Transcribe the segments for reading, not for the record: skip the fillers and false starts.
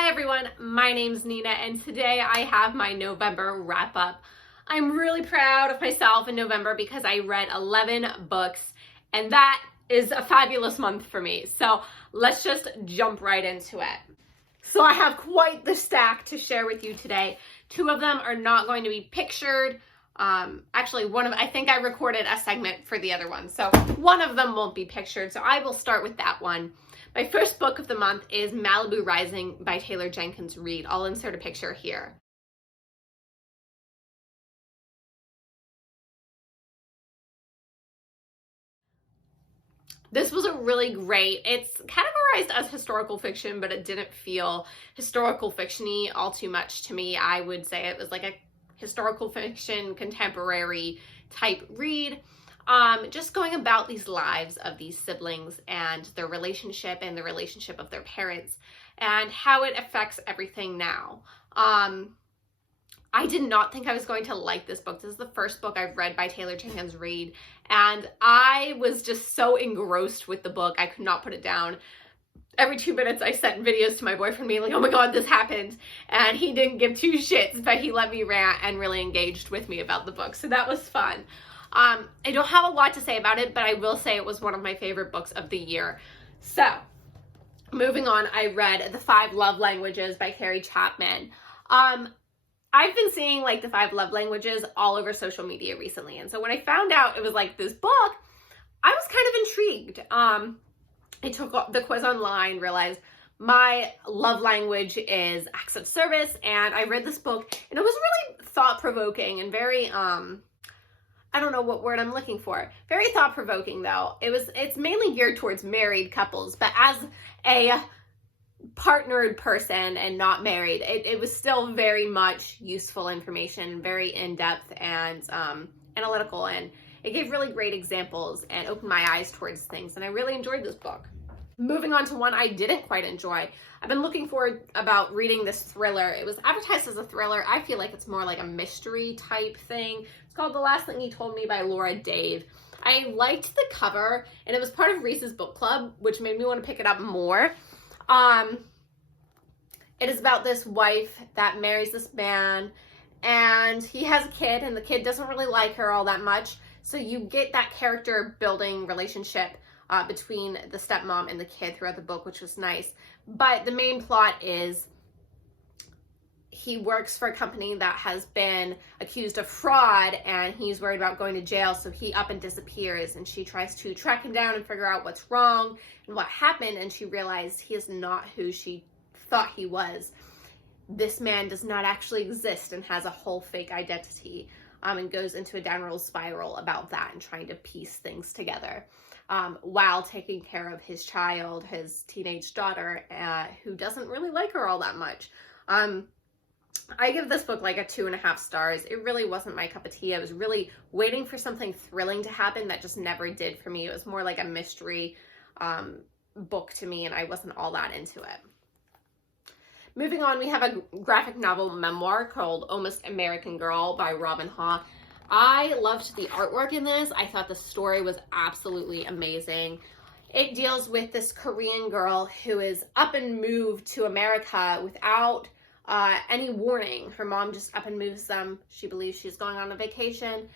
Hi everyone, my name's Nina and today I have my November wrap up. I'm really proud of myself in November because I read 11 books and that is a fabulous month for me. So let's just jump right into it. So I have quite the stack to share with you today. Two of them are not going to be pictured. Actually, I think I recorded a segment for the other one. So one of them won't be pictured. So I will start with that one. My first book of the month is Malibu Rising by Taylor Jenkins Reid. I'll insert a picture here. This was a really great, it's categorized as historical fiction, but it didn't feel historical fiction-y all too much to me. I would say it was like a historical fiction, contemporary type read. Just going about these lives of these siblings and their relationship and the relationship of their parents and how it affects everything now. I did not think I was going to like this book. This is the first book I've read by Taylor Jenkins Reid, and I was just so engrossed with the book. I could not put it down. Every 2 minutes I sent videos to my boyfriend being like, oh my god, this happened. And he didn't give two shits, but he let me rant and really engaged with me about the book. So that was fun. I don't have a lot to say about it, but I will say it was one of my favorite books of the year. So, moving on, I read The 5 Love Languages by Carrie Chapman. I've been seeing like The 5 Love Languages all over social media recently, and so when I found out it was like this book, I was kind of intrigued. I took the quiz online, realized my love language is acts of service, and I read this book, and it was really thought-provoking and very, I don't know what word I'm looking for. Very thought-provoking though. It's mainly geared towards married couples, but as a partnered person and not married, it was still very much useful information, very in-depth and analytical, and it gave really great examples and opened my eyes towards things, and I really enjoyed this book. Moving on to one I didn't quite enjoy. I've been looking forward about reading this thriller. It was advertised as a thriller. I feel like it's more like a mystery type thing. It's called The Last Thing He Told Me by Laura Dave. I liked the cover, and it was part of Reese's book club, which made me want to pick it up more. It is about this wife that marries this man, and he has a kid, and the kid doesn't really like her all that much. So you get that character building relationship between the stepmom and the kid throughout the book, which was nice. But the main plot is he works for a company that has been accused of fraud, and he's worried about going to jail, so he up and disappears, and she tries to track him down and figure out what's wrong and what happened, and she realized he is not who she thought he was. This man does not actually exist and has a whole fake identity, and goes into a downward spiral about that and trying to piece things together. While taking care of his child, his teenage daughter, who doesn't really like her all that much. I give this book like a 2.5 stars. It really wasn't my cup of tea. I was really waiting for something thrilling to happen that just never did for me. It was more like a mystery book to me, and I wasn't all that into it. Moving on, we have a graphic novel memoir called Almost American Girl by Robin Ha. I loved the artwork in this. I thought the story was absolutely amazing. It deals with this Korean girl who is up and moved to America without any warning. Her mom just up and moves them. She believes she's going on a vacation,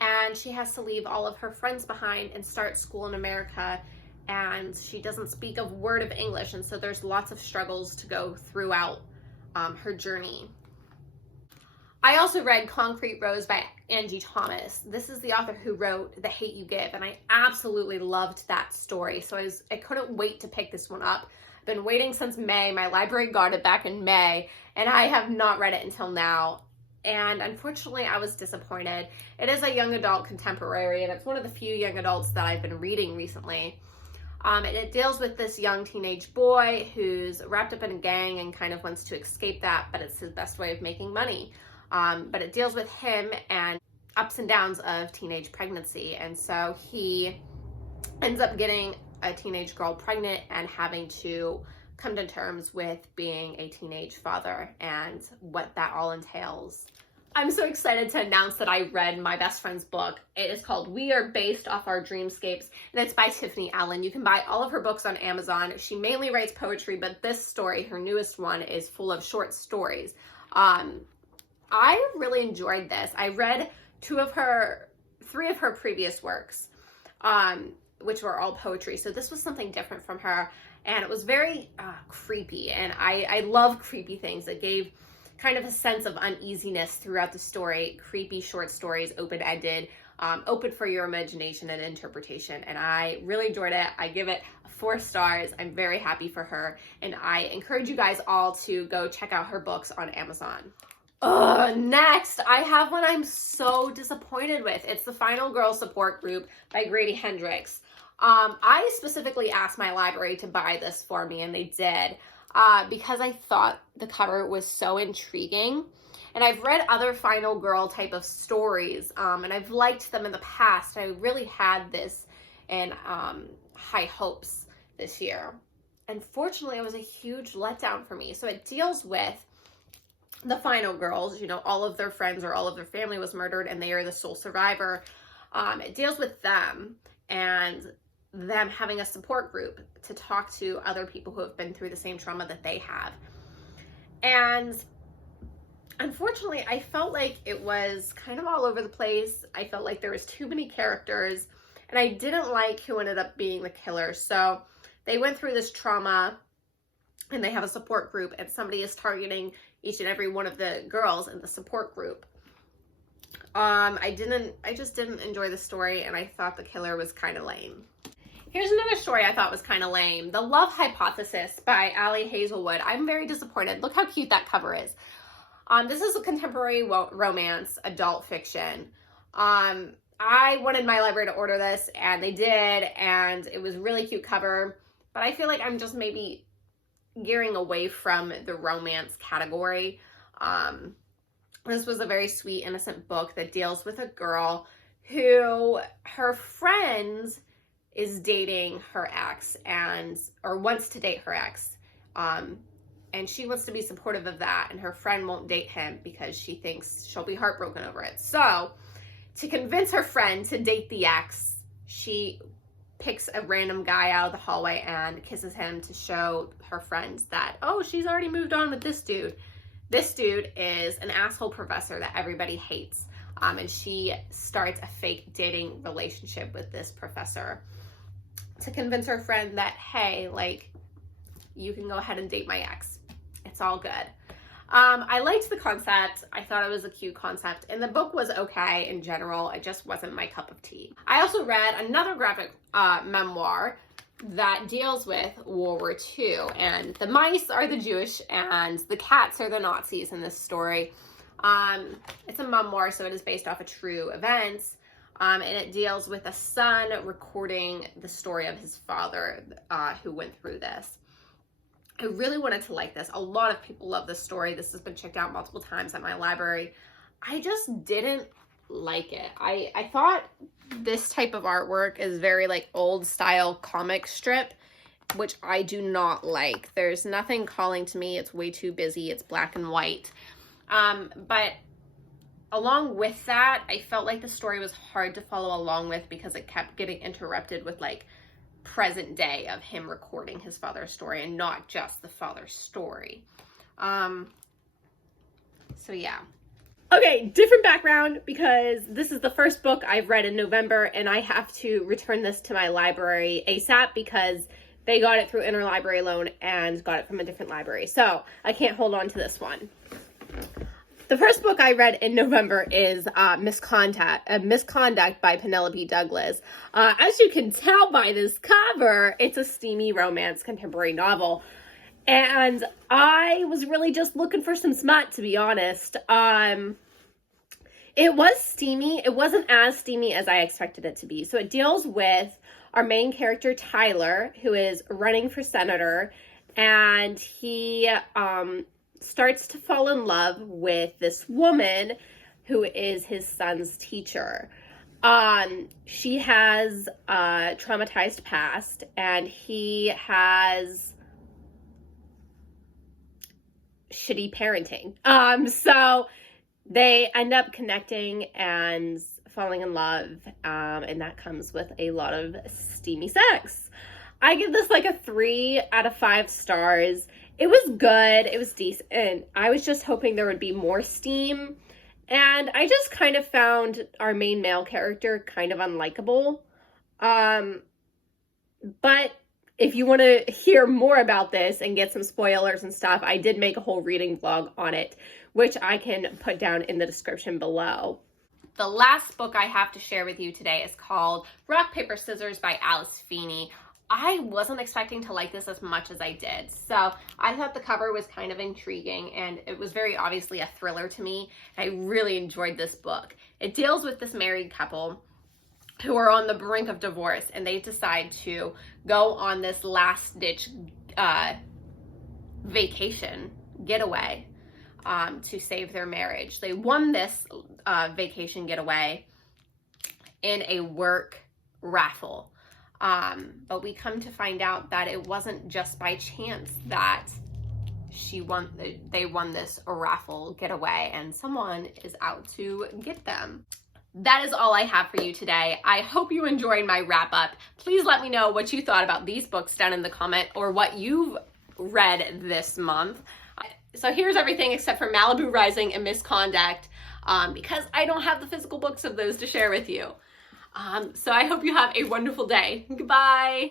and she has to leave all of her friends behind and start school in America, and she doesn't speak a word of English, and so there's lots of struggles to go throughout her journey. I also read Concrete Rose by Angie Thomas. This is the author who wrote The Hate U Give, and I absolutely loved that story, so I couldn't wait to pick this one up. I've been waiting since May. My library got it back in May, and I have not read it until now, and unfortunately I was disappointed. It is a young adult contemporary, and it's one of the few young adults that I've been reading recently. And it deals with this young teenage boy who's wrapped up in a gang and kind of wants to escape that, but it's his best way of making money. But it deals with him and ups and downs of teenage pregnancy, and so he ends up getting a teenage girl pregnant and having to come to terms with being a teenage father and what that all entails. I'm so excited to announce that I read my best friend's book. It is called We Are Based Off Our Dreamscapes, and it's by Tiffany Allen. You can buy all of her books on Amazon. She mainly writes poetry, but this story, her newest one, is full of short stories. I really enjoyed this. I read three of her previous works, which were all poetry. So this was something different from her, and it was very creepy. And I love creepy things. It gave kind of a sense of uneasiness throughout the story. Creepy short stories, open-ended, open for your imagination and interpretation. And I really enjoyed it. I give it 4 stars. I'm very happy for her. And I encourage you guys all to go check out her books on Amazon. Next, I have one I'm so disappointed with. It's The Final Girl Support Group by Grady Hendrix. I specifically asked my library to buy this for me, and they did, because I thought the cover was so intriguing. And I've read other Final Girl type of stories, and I've liked them in the past. I really had this in high hopes this year. Unfortunately, it was a huge letdown for me. So it deals with the final girls, you know, all of their friends or all of their family was murdered and they are the sole survivor. It deals with them and them having a support group to talk to other people who have been through the same trauma that they have. And unfortunately, I felt like it was kind of all over the place. I felt like there was too many characters, and I didn't like who ended up being the killer. So they went through this trauma and they have a support group, and somebody is targeting each and every one of the girls in the support group. I just didn't enjoy the story, and I thought the killer was kind of lame. Here's another story I thought was kind of lame. The Love Hypothesis by Ali Hazelwood. I'm very disappointed. Look how cute that cover is. This is a contemporary romance, adult fiction. I wanted my library to order this, and they did, and it was a really cute cover, but I feel like I'm just maybe gearing away from the romance category. This was a very sweet, innocent book that deals with a girl who her friend is dating her ex or wants to date her ex. And she wants to be supportive of that, and her friend won't date him because she thinks she'll be heartbroken over it. So to convince her friend to date the ex, she picks a random guy out of the hallway and kisses him to show her friends that, oh, she's already moved on with this dude. This dude is an asshole professor that everybody hates. And she starts a fake dating relationship with this professor to convince her friend that, hey, like, you can go ahead and date my ex. It's all good. I liked the concept. I thought it was a cute concept, and the book was okay in general. It just wasn't my cup of tea. I also read another graphic memoir that deals with World War II, and the mice are the Jewish and the cats are the Nazis in this story. It's a memoir, so it is based off of true events, and it deals with a son recording the story of his father who went through this. I really wanted to like this. A lot of people love this story. This has been checked out multiple times at my library. I just didn't like it. I thought this type of artwork is very like old style comic strip, which I do not like. There's nothing calling to me. It's way too busy. It's black and white. But along with that, I felt like the story was hard to follow along with because it kept getting interrupted with like present day of him recording his father's story and not just the father's story. So yeah. Okay, different background because this is the first book I've read in November, and I have to return this to my library ASAP because they got it through interlibrary loan and got it from a different library. So I can't hold on to this one. The first book I read in November is Misconduct by Penelope Douglas. As you can tell by this cover, it's a steamy romance contemporary novel. And I was really just looking for some smut, to be honest. It was steamy. It wasn't as steamy as I expected it to be. So it deals with our main character, Tyler, who is running for senator. And he starts to fall in love with this woman who is his son's teacher. She has a traumatized past, and he has shitty parenting. So they end up connecting and falling in love, and that comes with a lot of steamy sex. I give this like a 3 out of 5 stars. It was good. It was decent. I was just hoping there would be more steam. And I just kind of found our main male character kind of unlikable. But if you want to hear more about this and get some spoilers and stuff, I did make a whole reading vlog on it, which I can put down in the description below. The last book I have to share with you today is called Rock, Paper, Scissors by Alice Feeney. I wasn't expecting to like this as much as I did. So I thought the cover was kind of intriguing, and it was very obviously a thriller to me. I really enjoyed this book. It deals with this married couple who are on the brink of divorce, and they decide to go on this last-ditch vacation getaway to save their marriage. They won this vacation getaway in a work raffle. But we come to find out that it wasn't just by chance that they won this raffle getaway, and someone is out to get them. That is all I have for you today. I hope you enjoyed my wrap up. Please let me know what you thought about these books down in the comment, or what you've read this month. So here's everything except for Malibu Rising and Misconduct, because I don't have the physical books of those to share with you. So I hope you have a wonderful day. Goodbye.